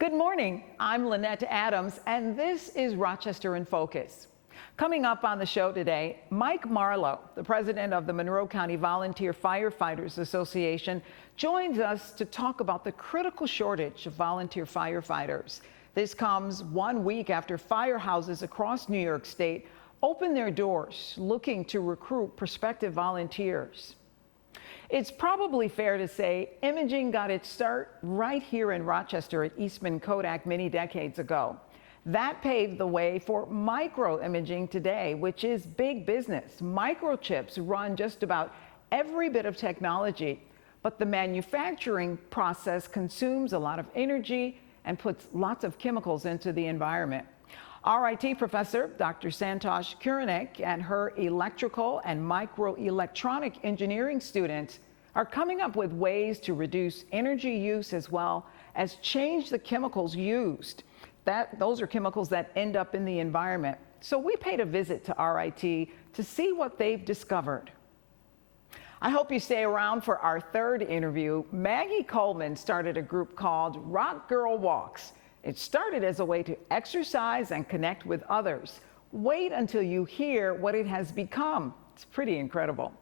Good morning, I'm Lynette Adams, and this is Rochester in Focus. Coming up on the show today, Mike Marlowe, the president of the Monroe County Volunteer Firefighters Association, joins us to talk about the critical shortage of volunteer firefighters. This comes 1 week after firehouses across New York State opened their doors looking to recruit prospective volunteers. It's probably fair to say imaging got its start right here in Rochester at Eastman Kodak many decades ago. That paved the way for microimaging today, which is big business. Microchips run just about every bit of technology, but the manufacturing process consumes a lot of energy and puts lots of chemicals into the environment. RIT professor Dr. Santosh Kuranik and her electrical and microelectronic engineering students are coming up with ways to reduce energy use as well as change the chemicals used. Those are chemicals that end up in the environment. So we paid a visit to RIT to see what they've discovered. I hope you stay around for our third interview. Maggie Coleman started a group called Roc Girl Walks. It started as a way to exercise and connect with others. Wait until you hear what it has become. It's pretty incredible.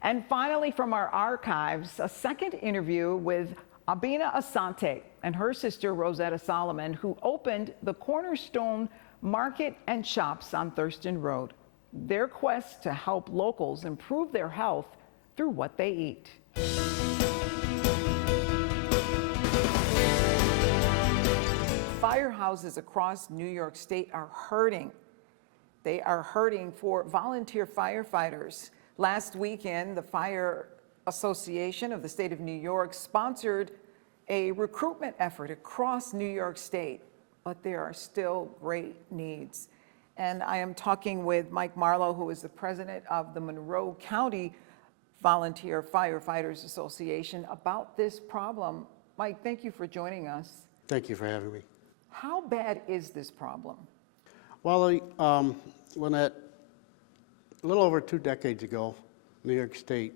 And finally, from our archives, a second interview with Abina Asante and her sister Rosetta Solomon, who opened the Cornerstone Market and Shops on Thurston Road. Their quest to help locals improve their health through what they eat. Firehouses across New York State are hurting. They are hurting for volunteer firefighters. Last weekend, the Fire Association of the state of New York sponsored a recruitment effort across New York State, but there are still great needs. And I am talking with Mike Marlowe, who is the president of the Monroe County Volunteer Firefighters Association, about this problem. Mike, thank you for joining us. Thank you for having me. How bad is this problem? Well, Lynette, a little over 2 decades ago, New York State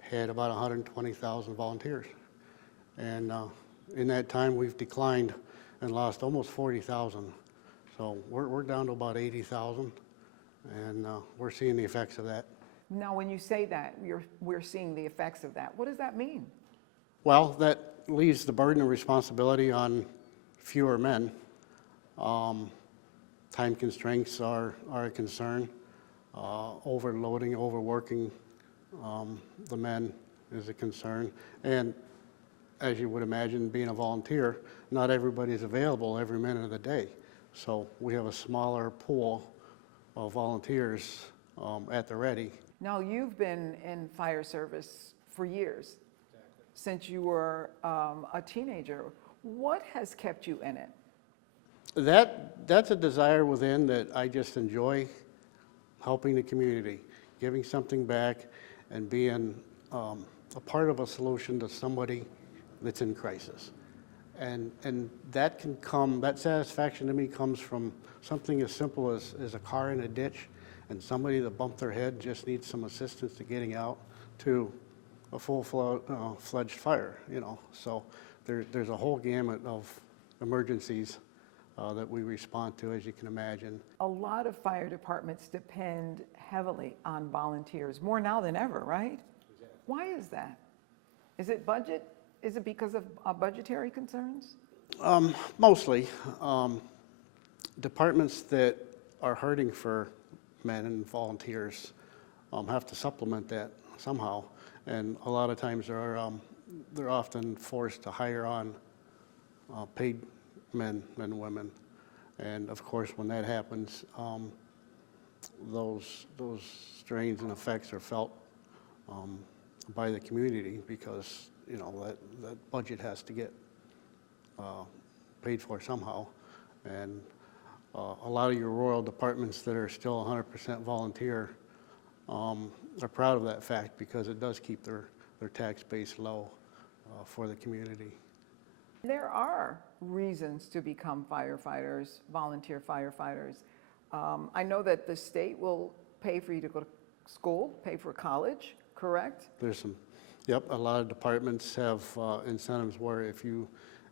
had about 120,000 volunteers. And in that time, we've declined and lost almost 40,000. So we're down to about 80,000, and we're seeing the effects of that. Now, when you say that, we're seeing the effects of that, what does that mean? Well, that leaves the burden of responsibility on fewer men. Time constraints are a concern. Overloading, overworking the men is a concern. And as you would imagine, being a volunteer, not everybody is available every minute of the day. So we have a smaller pool of volunteers at the ready. Now, you've been in fire service for years, since you were a teenager. What has kept you in it? That's a desire within that I just enjoy, helping the community, giving something back, and being a part of a solution to somebody that's in crisis. And that can come, that satisfaction to me comes from something as simple as a car in a ditch and somebody that bumped their head just needs some assistance to getting out, to a full-fledged fire, you know. So there's a whole gamut of emergencies that we respond to, as you can imagine. A lot of fire departments depend heavily on volunteers, more now than ever, right? Exactly. Why is that? Is it budget? Is it because of budgetary concerns? Mostly. Departments that are hurting for men and volunteers have to supplement that somehow, and a lot of times they're often forced to hire on paid men and women, and of course when that happens, those strains and effects are felt by the community, because you know that budget has to get paid for somehow. And a lot of your rural departments that are still 100% volunteer are proud of that fact, because it does keep their tax base low for the community. There are reasons to become firefighters, volunteer firefighters. I know that the state will pay for you to go to school, pay for college, correct? There's some, yep, a lot of departments have incentives where if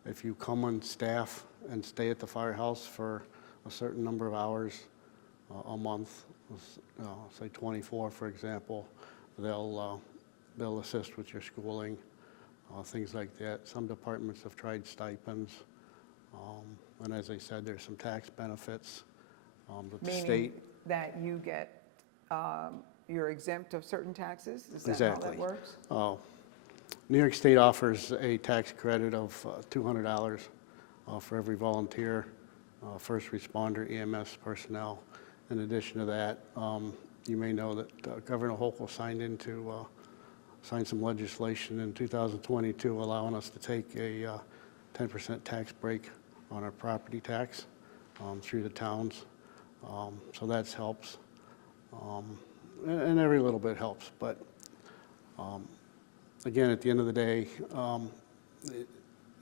if you come on staff and stay at the firehouse for a certain number of hours a month, say 24, for example, they'll assist with your schooling, things like that. Some departments have tried stipends, and as I said, there's some tax benefits that the Meaning state. that you get, you're exempt of certain taxes? Is that Exactly. how that works? New York State offers a tax credit of $200 for every volunteer, first responder, EMS personnel. In addition to that, you may know that Governor Hochul signed some legislation in 2022 allowing us to take a 10% tax break on our property tax through the towns. So that helps. And every little bit helps. But again, at the end of the day,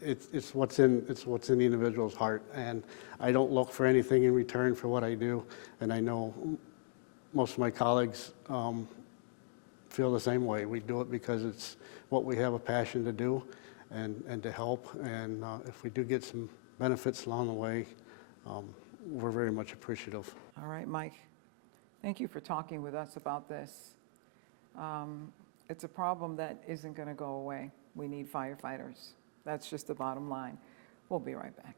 it's what's in the individual's heart, and I don't look for anything in return for what I do. And I know most of my colleagues feel the same way. We do it because it's what we have a passion to do, and to help. And if we do get some benefits along the way, we're very much appreciative. All right, Mike, thank you for talking with us about this. It's a problem that isn't going to go away. We need firefighters. That's just the bottom line. We'll be right back.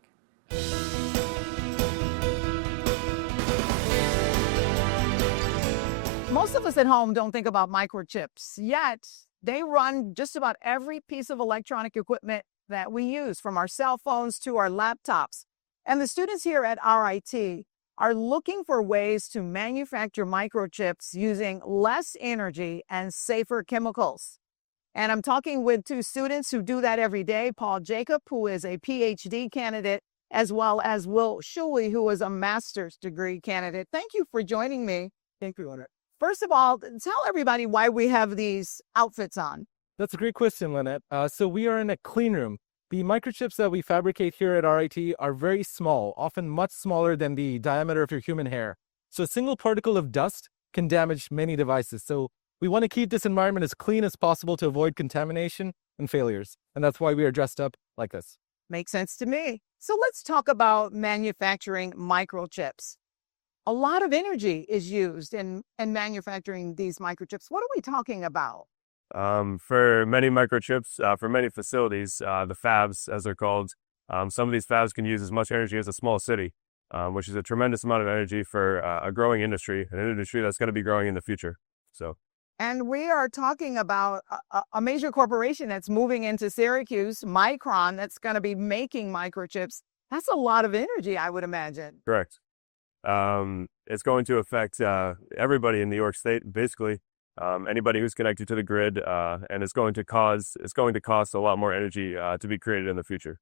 Most of us at home don't think about microchips, yet they run just about every piece of electronic equipment that we use, from our cell phones to our laptops. And the students here at RIT are looking for ways to manufacture microchips using less energy and safer chemicals. And I'm talking with two students who do that every day, Paul Jacob, who is a PhD candidate, as well as Will Shuey, who is a master's degree candidate. Thank you for joining me. Thank you, Lynette. First of all, tell everybody why we have these outfits on. That's a great question, Lynette. So we are in a clean room. The microchips that we fabricate here at RIT are very small, often much smaller than the diameter of your human hair. So a single particle of dust can damage many devices. So we want to keep this environment as clean as possible to avoid contamination and failures. And that's why we are dressed up like this. Makes sense to me. So let's talk about manufacturing microchips. A lot of energy is used in manufacturing these microchips. What are we talking about? For many microchips, for many facilities, the fabs, as they're called, some of these fabs can use as much energy as a small city, which is a tremendous amount of energy for a growing industry, an industry that's going to be growing in the future. And we are talking about a major corporation that's moving into Syracuse, Micron, that's going to be making microchips. That's a lot of energy, I would imagine. Correct. It's going to affect everybody in New York State, basically. Anybody who's connected to the grid, and it's going to cost a lot more energy to be created in the future.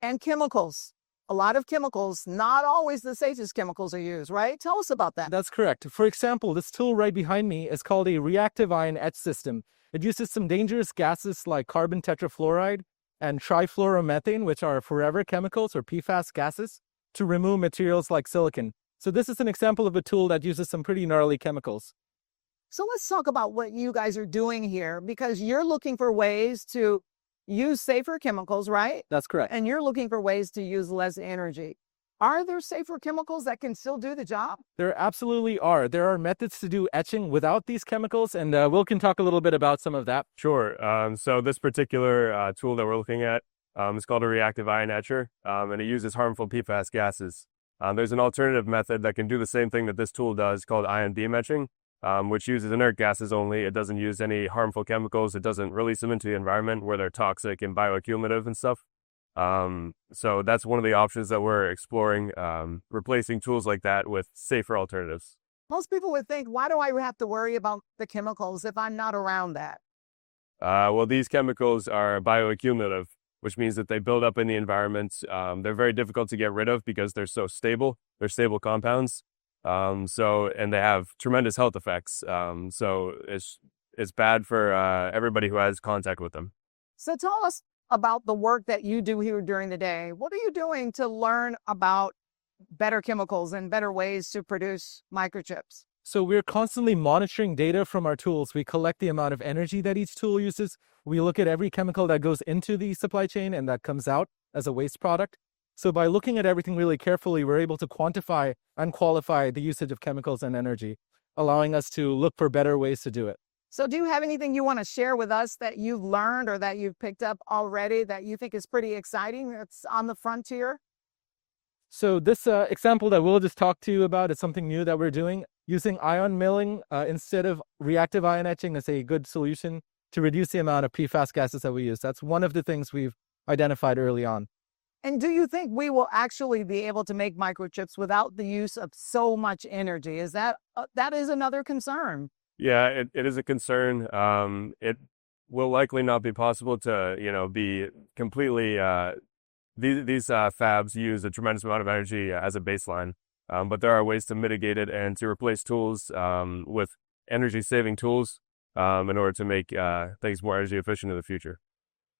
And chemicals. A lot of chemicals, not always the safest chemicals are used, right? Tell us about that. That's correct. For example, this tool right behind me is called a reactive ion etch system. It uses some dangerous gases like carbon tetrafluoride and trifluoromethane, which are forever chemicals or PFAS gases, to remove materials like silicon. So this is an example of a tool that uses some pretty gnarly chemicals. So let's talk about what you guys are doing here, because you're looking for ways to use safer chemicals, right? That's correct. And you're looking for ways to use less energy. Are there safer chemicals that can still do the job? There absolutely are. There are methods to do etching without these chemicals, and Will can talk a little bit about some of that. Sure. So this particular tool that we're looking at is called a reactive ion etcher, and it uses harmful PFAS gases. There's an alternative method that can do the same thing that this tool does, called ion beam etching, which uses inert gases only. It doesn't use any harmful chemicals. It doesn't release them into the environment where they're toxic and bioaccumulative and stuff. So that's one of the options that we're exploring, replacing tools like that with safer alternatives. Most people would think, why do I have to worry about the chemicals if I'm not around that? Well, these chemicals are bioaccumulative, which means that they build up in the environment. They're very difficult to get rid of because they're so stable. They're stable compounds. And they have tremendous health effects. So it's bad for everybody who has contact with them. So tell us about the work that you do here during the day. What are you doing to learn about better chemicals and better ways to produce microchips? So we're constantly monitoring data from our tools. We collect the amount of energy that each tool uses. We look at every chemical that goes into the supply chain and that comes out. as a waste product. So by looking at everything really carefully, we're able to quantify and qualify the usage of chemicals and energy, allowing us to look for better ways to do it. So do you have anything you want to share with us that you've learned or that you've picked up already that you think is pretty exciting that's on the frontier? So this example that we'll just talk to you about is something new that we're doing. Using ion milling instead of reactive ion etching is a good solution to reduce the amount of PFAS gases that we use. That's one of the things we've identified early on. And do you think we will actually be able to make microchips without the use of so much energy? Is that is another concern? Yeah, it is a concern. It will likely not be possible to, be completely. These fabs use a tremendous amount of energy as a baseline, but there are ways to mitigate it and to replace tools with energy-saving tools in order to make things more energy efficient in the future.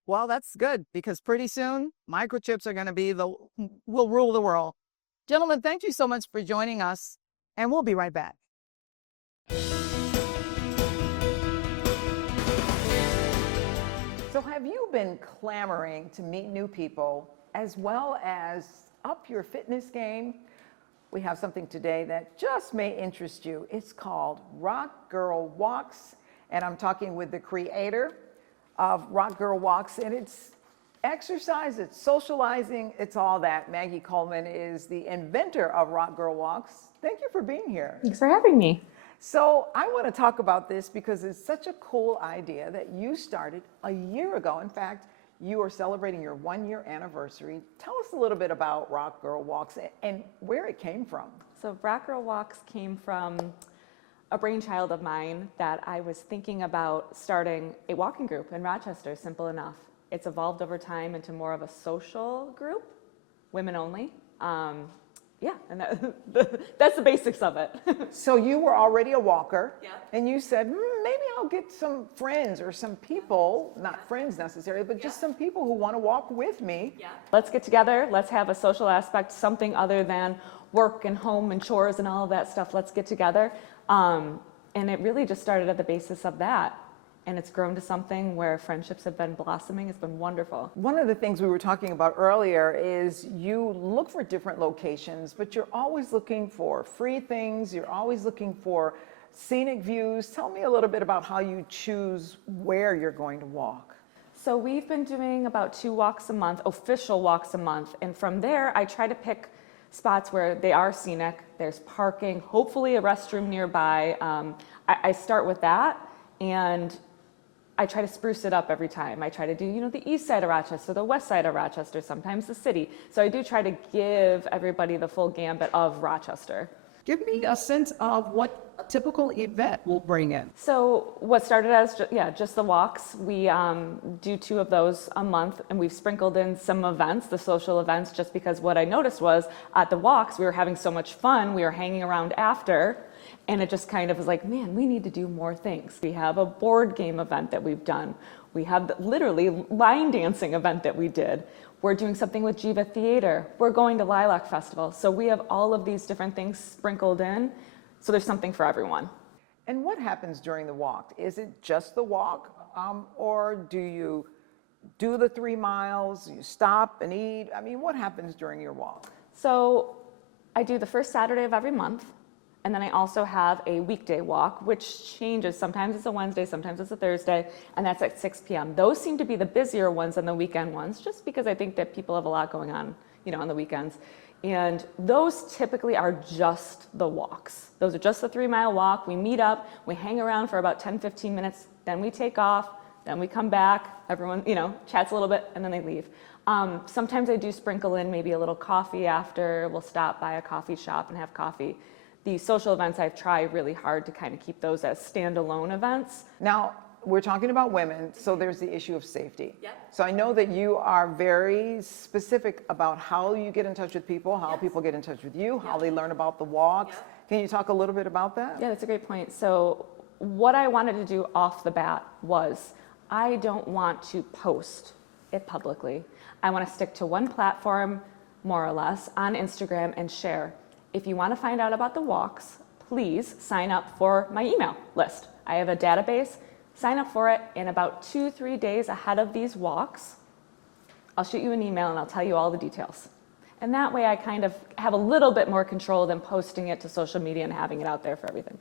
Well, that's good because pretty soon microchips are going to will rule the world. Gentlemen, thank you so much for joining us, and we'll be right back. So have you been clamoring to meet new people as well as up your fitness game? We have something today that just may interest you. It's called Roc Girl Walks, and I'm talking with the creator of Roc Girl Walks, and it's exercise, it's socializing, it's all that. Maggie Coleman is the inventor of Roc Girl Walks. Thank you for being here. Thanks for having me. So I want to talk about this because it's such a cool idea that you started a year ago. In fact, you are celebrating your 1-year anniversary. Tell us a little bit about Roc Girl Walks and where it came from. So Roc Girl Walks came from a brainchild of mine that I was thinking about starting a walking group in Rochester, simple enough. It's evolved over time into more of a social group, women only. Yeah, and that's the basics of it. So you were already a walker, Yeah. and you said, maybe I'll get some friends or some people, not friends necessarily, but just some people who want to walk with me. Yeah. Let's get together, let's have a social aspect, something other than work and home and chores and all of that stuff. Let's get together. And it really just started at the basis of that. And it's grown to something where friendships have been blossoming. It's been wonderful. One of the things we were talking about earlier is you look for different locations, but you're always looking for free things. You're always looking for scenic views. Tell me a little bit about how you choose where you're going to walk. So we've been doing about 2 walks a month, official walks a month. And from there, I try to pick spots where they are scenic. There's parking, hopefully a restroom nearby. I start with that, and I try to spruce it up every time. I try to do, the east side of Rochester, the west side of Rochester, sometimes the city. So I do try to give everybody the full gambit of Rochester. Give me a sense of what a typical event will bring in. So what started as just the walks, we do 2 of those a month, and we've sprinkled in some events, the social events, just because what I noticed was at the walks, we were having so much fun, we were hanging around after, and it just kind of was like, man, we need to do more things. We have a board game event that we've done. We have literally line dancing event that we did. We're doing something with Jiva Theater. We're going to Lilac Festival. So we have all of these different things sprinkled in. So there's something for everyone. And what happens during the walk? Is it just the walk, or do you do the 3 miles, you stop and eat? I mean, what happens during your walk? So I do the first Saturday of every month. And then I also have a weekday walk, which changes. Sometimes it's a Wednesday, sometimes it's a Thursday, and that's at 6 p.m. Those seem to be the busier ones than the weekend ones, just because I think that people have a lot going on, on the weekends. And those typically are just the walks. Those are just the 3-mile walk. We meet up, we hang around for about 10, 15 minutes, then we take off, then we come back, everyone, chats a little bit, and then they leave. Sometimes I do sprinkle in maybe a little coffee after. We'll stop by a coffee shop and have coffee. The social events, I've tried really hard to kind of keep those as standalone events. Now, we're talking about women, so there's the issue of safety. Yep. So I know that you are very specific about how you get in touch with people, how people get in touch with you, how they learn about the walks. Can you talk a little bit about that? Yeah, that's a great point. So what I wanted to do off the bat was I don't want to post it publicly. I want to stick to one platform, more or less, on Instagram and share. If you want to find out about the walks, please sign up for my email list. I have a database. Sign up for it in about 2-3 days ahead of these walks. I'll shoot you an email and I'll tell you all the details. And that way I kind of have a little bit more control than posting it to social media and having it out there for everything.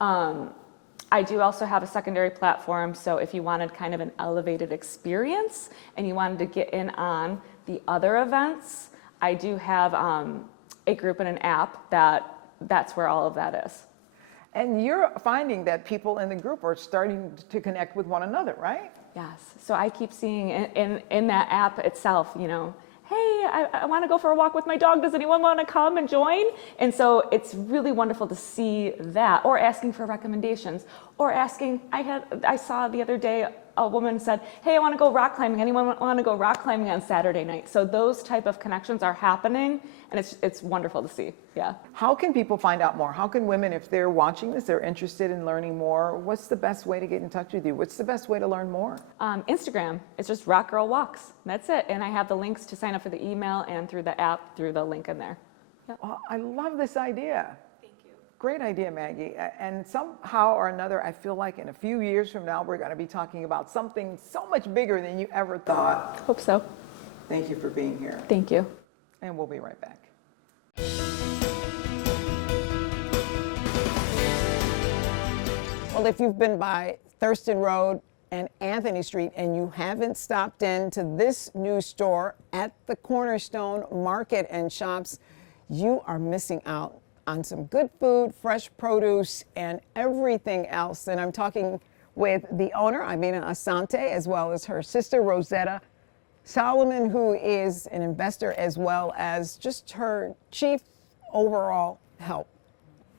I do also have a secondary platform, so if you wanted kind of an elevated experience and you wanted to get in on the other events, I do have a group and an app that's where all of that is. And you're finding that people in the group are starting to connect with one another, right? Yes, so I keep seeing in that app itself, you know, hey, I want to go for a walk with my dog. Does anyone want to come and join? And so it's really wonderful to see that, or asking for recommendations, or asking, I saw the other day a woman said, hey, I want to go rock climbing. Anyone want to go rock climbing on Saturday night? So those type of connections are happening, and it's wonderful to see, yeah. How can people find out more? How can women, if they're watching this, they're interested in learning more, what's the best way to get in touch with you? What's the best way to learn more? Instagram, it's just Roc Girl Walks. That's it. And I have the links to sign up for the email and through the app, through the link in there. Yep. Oh, I love this idea. Thank you. Great idea, Maggie. And somehow or another, I feel like in a few years from now, we're going to be talking about something so much bigger than you ever thought. Hope so. Thank you for being here. Thank you. And we'll be right back. Well, if you've been by Thurston Road and Anthony Street and you haven't stopped into this new store at the Cornerstone Market and Shops, you are missing out on some good food, fresh produce, and everything else. And I'm talking with the owner, Ivina Asante, as well as her sister, Rosetta Solomon, who is an investor as well as just her chief overall help.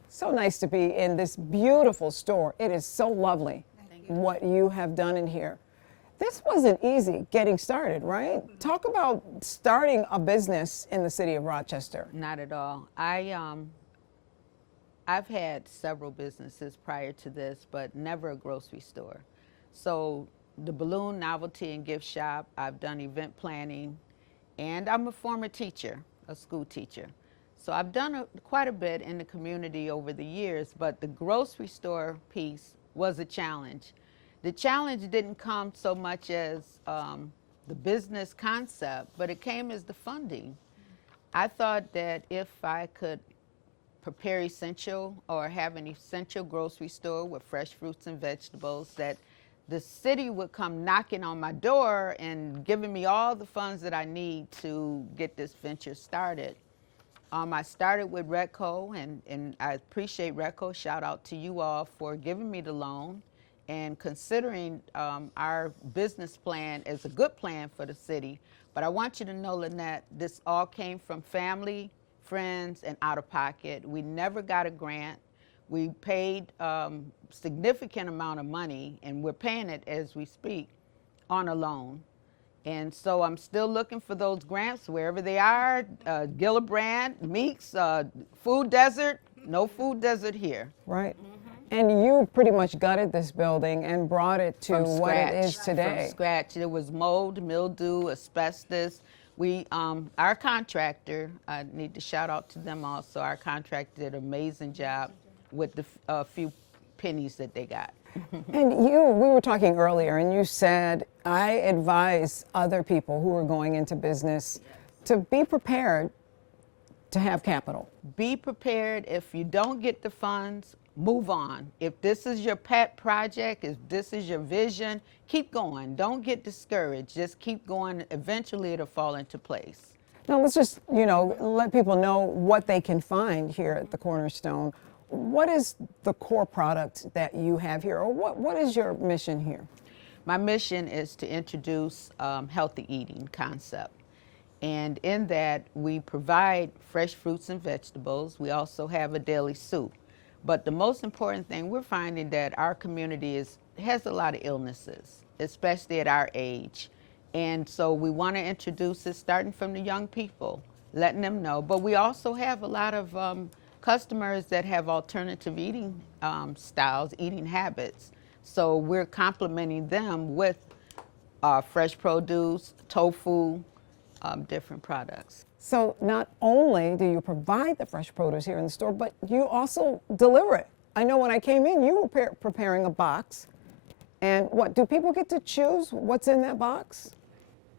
So nice to be in this beautiful store. It is so lovely what you have done in here. This wasn't easy getting started, right? Talk about starting a business in the city of Rochester. Not at all. I've had several businesses prior to this, but never a grocery store. So the balloon novelty and gift shop, I've done event planning, and I'm a former teacher, a school teacher. So I've done quite a bit in the community over the years, but the grocery store piece was a challenge. The challenge didn't come so much as the business concept, but it came as the funding. I thought that if I could prepare essential or have an essential grocery store with fresh fruits and vegetables, that the city would come knocking on my door and giving me all the funds that I need to get this venture started. I started with Recco, and I appreciate Recco. Shout out to you all for giving me the loan and considering our business plan as a good plan for the city. But I want you to know, Lynette, this all came from family, friends, and out of pocket. We never got a grant. We paid significant amount of money, and we're paying it as we speak on a loan. And so I'm still looking for those grants wherever they are. Gillibrand, Meeks, Food Desert, no Food Desert here. Right. And you pretty much gutted this building and brought it to From what it scratch. is today. From scratch. There was mold, mildew, asbestos. We, our contractor, I need to shout out to them also. Our contractor did an amazing job with the few pennies that they got. And we were talking earlier, and you said, I advise other people who are going into business to be prepared to have capital. Be prepared. If you don't get the funds, move on. If this is your pet project, if this is your vision, keep going. Don't get discouraged. Just keep going. Eventually, it'll fall into place. Now, let's just, let people know what they can find here at the Cornerstone. What is the core product that you have here, or what is your mission here? My mission is to introduce healthy eating concept. And in that, we provide fresh fruits and vegetables. We also have a daily soup. But the most important thing, we're finding that our community has a lot of illnesses, especially at our age. And so we want to introduce it starting from the young people, letting them know. But we also have a lot of customers that have alternative eating styles, eating habits. So we're complementing them with fresh produce, tofu, different products. So not only do you provide the fresh produce here in the store, but you also deliver it. I know when I came in, you were preparing a box. And do people get to choose what's in that box?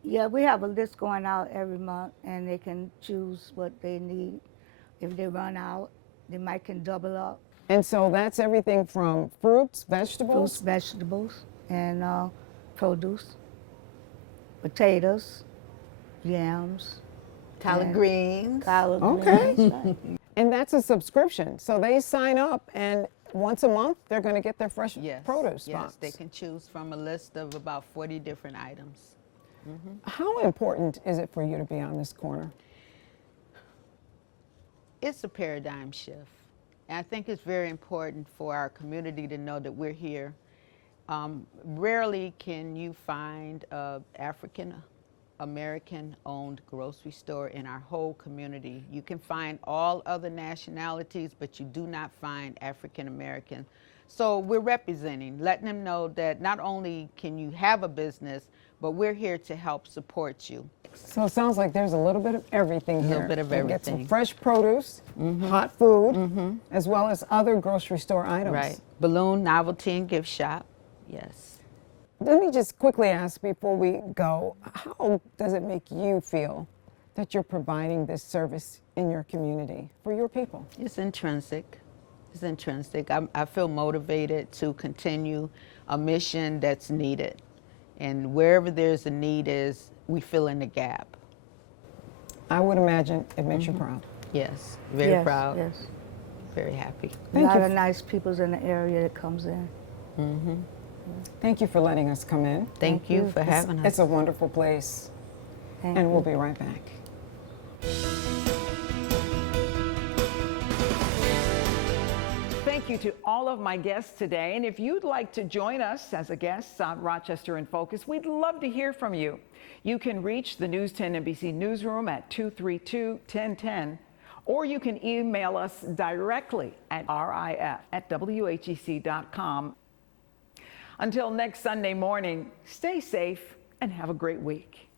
Yeah, we have a list going out every month, and they can choose what they need. If they run out, they might can double up. And so that's everything from fruits, Fruits, vegetables? vegetables, and produce, potatoes, yams, Collard and greens. collard Okay. greens. Right. And that's a subscription. So they sign up and once a month they're going to get their fresh Yes. produce Yes, box. they can choose from a list of about 40 different items. How important is it for you to be on this corner? It's a paradigm shift. And I think it's very important for our community to know that we're here. Rarely can you find an African American owned grocery store in our whole community. You can find all other nationalities, but you do not find African American. So we're representing, letting them know that not only can you have a business, but we're here to help support you. So it sounds like there's a little bit of everything here. A little bit of You get some everything. fresh produce, hot food, as well as other grocery store items. Right. Balloon, novelty, and gift shop. Yes. Let me just quickly ask before we go, how does it make you feel that you're providing this service in your community for your people? It's intrinsic. It's intrinsic. I feel motivated to continue a mission that's needed. And wherever there's a need is, we fill in the gap. I would imagine it makes you proud. Yes, very Yes, proud, Yes. very happy. A Thank lot you. of nice peoples in the area that comes in. Thank you for letting us come in. Thank you for having us. It's a wonderful place, Thank and you. we'll be right back. Thank you to all of my guests today. And if you'd like to join us as a guest on Rochester in Focus, we'd love to hear from you. You can reach the News 10 NBC Newsroom at 232-1010, or you can email us directly at rif@whec.com. Until next Sunday morning, stay safe and have a great week.